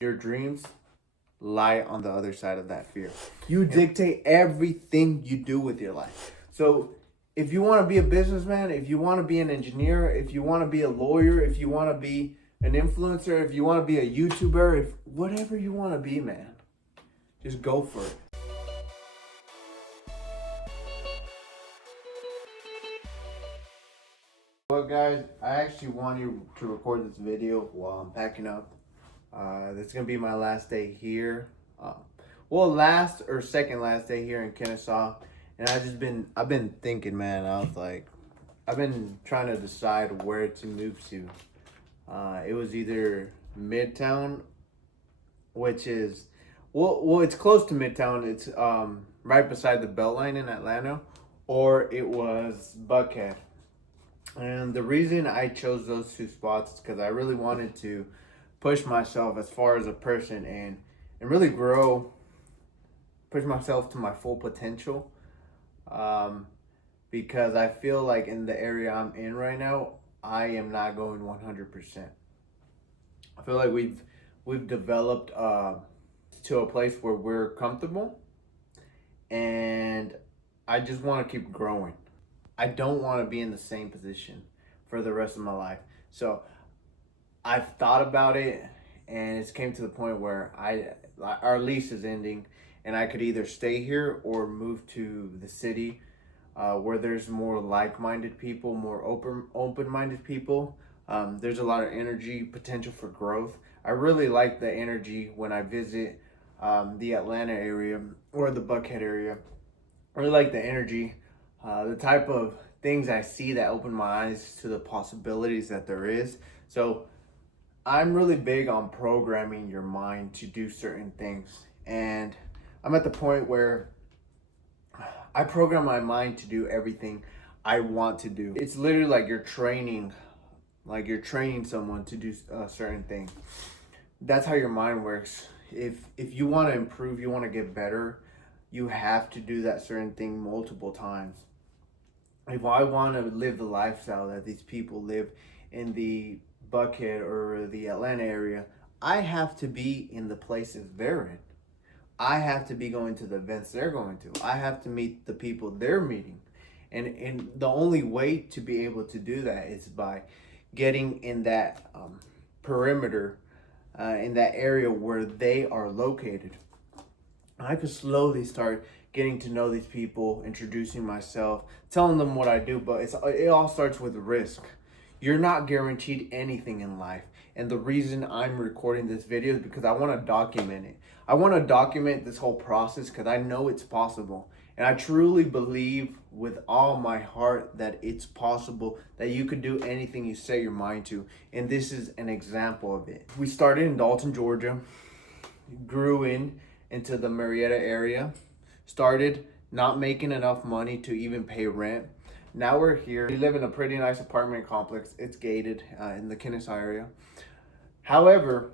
Your dreams lie on the other side of that fear. You dictate everything you do with your life. So if you want to be a businessman, if you want to be an engineer, if you want to be a lawyer, if you want to be an influencer, if you want to be a YouTuber, if whatever you want to be, man, just go for it. Well, guys, I actually wanted to record this video while I'm packing up. This is gonna be my last day here. Last or second last day here in Kennesaw, and I've been thinking, man. I was like, I've been trying to decide where to move to. It was either Midtown, which is it's close to Midtown. It's right beside the Beltline in Atlanta, or it was Buckhead. And the reason I chose those two spots is because I really wanted to push myself as far as a person and really grow, push myself to my full potential. Because I feel like in the area I'm in right now, I am not going 100%. I feel like we've developed to a place where we're comfortable, and I just want to keep growing. I don't want to be in the same position for the rest of my life. So I've thought about it, and it's came to the point where our lease is ending, and I could either stay here or move to the city, where there's more like-minded people, more open-minded people. There's a lot of energy, potential for growth. I really like the energy when I visit the Atlanta area or the Buckhead area. I really like the energy. The type of things I see that open my eyes to the possibilities that there is. So I'm really big on programming your mind to do certain things. And I'm at the point where I program my mind to do everything I want to do. It's literally like you're training someone to do a certain thing. That's how your mind works. If you want to improve, you want to get better, you have to do that certain thing multiple times. If I want to live the lifestyle that these people live in the Buckhead or the Atlanta area, I have to be in the places they're in. I have to be going to the events they're going to. I have to meet the people they're meeting. And the only way to be able to do that is by getting in that perimeter, in that area where they are located. I could slowly start getting to know these people, introducing myself, telling them what I do, but it all starts with risk. You're not guaranteed anything in life. And the reason I'm recording this video is because I want to document it. I want to document this whole process because I know it's possible. And I truly believe with all my heart that it's possible, that you could do anything you set your mind to. And this is an example of it. We started in Dalton, Georgia, grew into the Marietta area, started not making enough money to even pay rent. Now we're here. We live in a pretty nice apartment complex. It's gated in the Kennesaw area. However,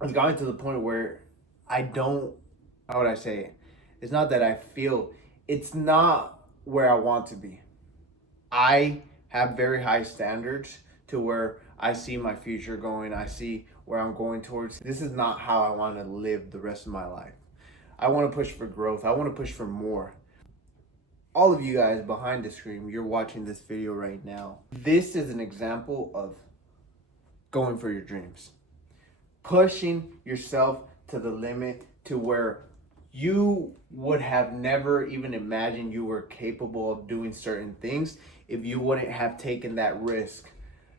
it's gotten to the point where how would I say it? It's not that I feel, it's not where I want to be. I have very high standards to where I see my future going. I see where I'm going towards. This is not how I want to live the rest of my life. I want to push for growth. I want to push for more. All of you guys behind the screen, you're watching this video right now. This is an example of going for your dreams. Pushing yourself to the limit to where you would have never even imagined you were capable of doing certain things if you wouldn't have taken that risk,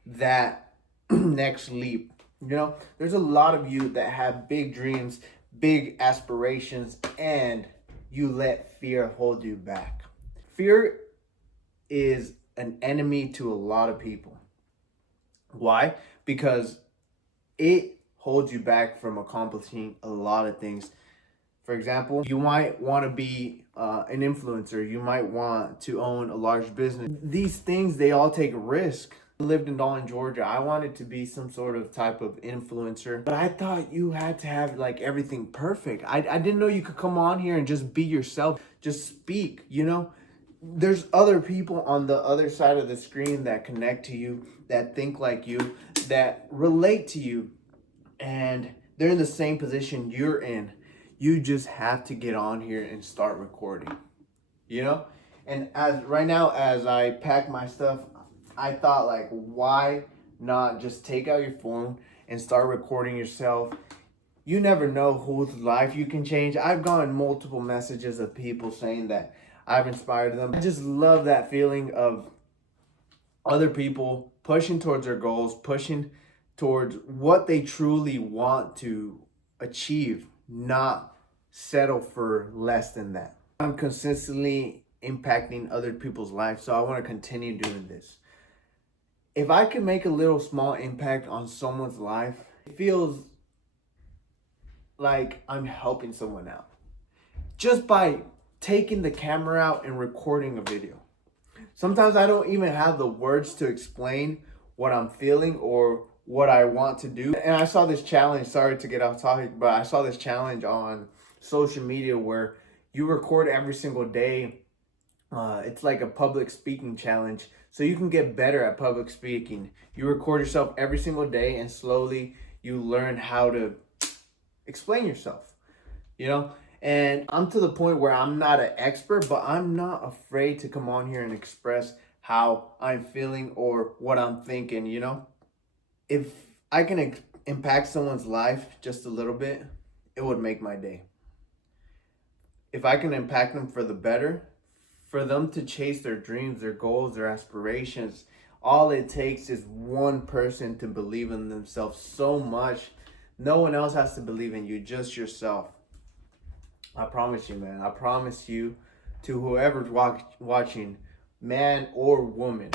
that next leap. You know, there's a lot of you that have big dreams, big aspirations, and you let fear hold you back. Fear is an enemy to a lot of people. Why? Because it holds you back from accomplishing a lot of things. For example, you might want to be an influencer. You might want to own a large business. These things, they all take a risk. I lived in Dalton, Georgia. I wanted to be some sort of type of influencer, but I thought you had to have like everything perfect. I didn't know you could come on here and just be yourself, just speak, you know? There's other people on the other side of the screen that connect to you, that think like you, that relate to you. And They're in the same position you're in. You just have to get on here and start recording, you know? And as right now, as I pack my stuff, I thought, like, why not just take out your phone and start recording yourself? You never know whose life you can change. I've gotten multiple messages of people saying that I've inspired them. I just love that feeling of other people pushing towards their goals, pushing towards what they truly want to achieve, not settle for less than that. I'm consistently impacting other people's lives, so I want to continue doing this. If I can make a little small impact on someone's life, it feels like I'm helping someone out just by taking the camera out and recording a video. Sometimes I don't even have the words to explain what I'm feeling or what I want to do. And I saw this challenge, sorry to get off topic, but I saw this challenge on social media where you record every single day. It's like a public speaking challenge. So you can get better at public speaking. You record yourself every single day and slowly you learn how to explain yourself, you know? And I'm to the point where I'm not an expert, but I'm not afraid to come on here and express how I'm feeling or what I'm thinking, you know? If I can impact someone's life just a little bit, it would make my day. If I can impact them for the better, for them to chase their dreams, their goals, their aspirations, all it takes is one person to believe in themselves so much. No one else has to believe in you, just yourself. I promise you, man. I promise you, to whoever's watching, man or woman,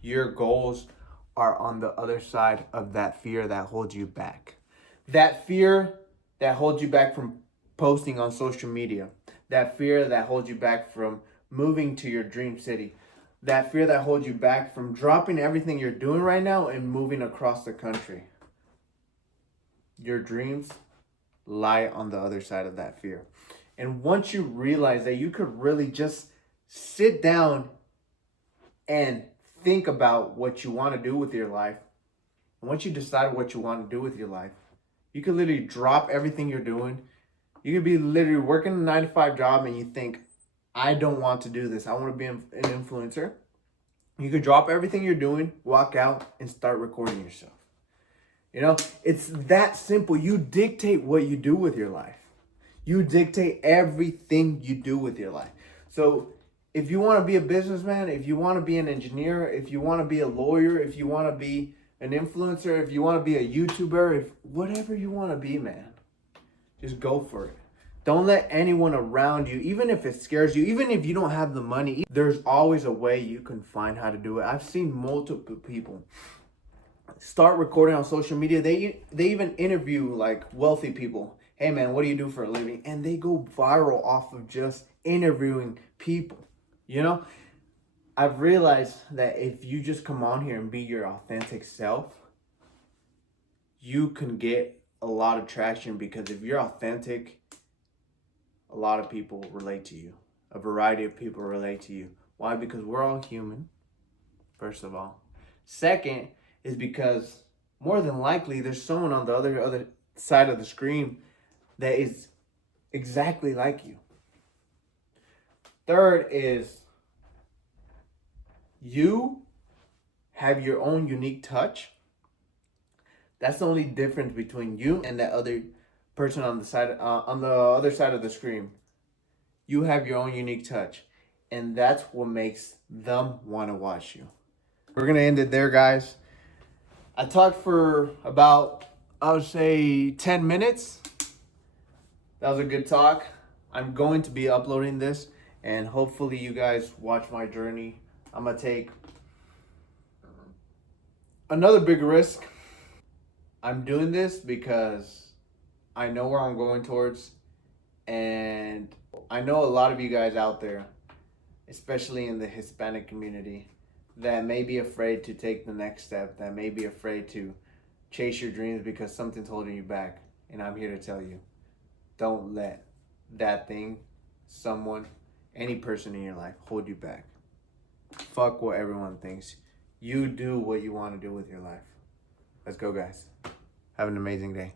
your goals are on the other side of that fear that holds you back. That fear that holds you back from posting on social media. That fear that holds you back from moving to your dream city. That fear that holds you back from dropping everything you're doing right now and moving across the country. Your dreams lie on the other side of that fear. And once you realize that you could really just sit down and think about what you want to do with your life, and once you decide what you want to do with your life, you could literally drop everything you're doing. You could be literally working a 9-to-5 job and you think, I don't want to do this. I want to be an influencer. You could drop everything you're doing, walk out, and start recording yourself. You know, it's that simple. You dictate what you do with your life. You dictate everything you do with your life. So if you want to be a businessman, if you want to be an engineer, if you want to be a lawyer, if you want to be an influencer, if you want to be a YouTuber, if whatever you want to be, man, just go for it. Don't let anyone around you, even if it scares you, even if you don't have the money, there's always a way you can find how to do it. I've seen multiple people start recording on social media. They even interview like wealthy people. Hey man, what do you do for a living? And they go viral off of just interviewing people. You know, I've realized that if you just come on here and be your authentic self, you can get a lot of traction, because if you're authentic, a lot of people relate to you. A variety of people relate to you. Why? Because we're all human, first of all. Second is because more than likely there's someone on the other side of the screen that is exactly like you. Third is you have your own unique touch. That's the only difference between you and that other person on the other side of the screen. You have your own unique touch, and that's what makes them want to watch you. We're gonna end it there, guys. I talked for about, I would say, 10 minutes. That was a good talk. I'm going to be uploading this, and hopefully you guys watch my journey. I'm gonna take another big risk. I'm doing this because I know where I'm going towards, and I know a lot of you guys out there, especially in the Hispanic community, that may be afraid to take the next step, that may be afraid to chase your dreams because something's holding you back. And I'm here to tell you, don't let that thing, someone, any person in your life hold you back. Fuck what everyone thinks. You do what you want to do with your life. Let's go, guys. Have an amazing day.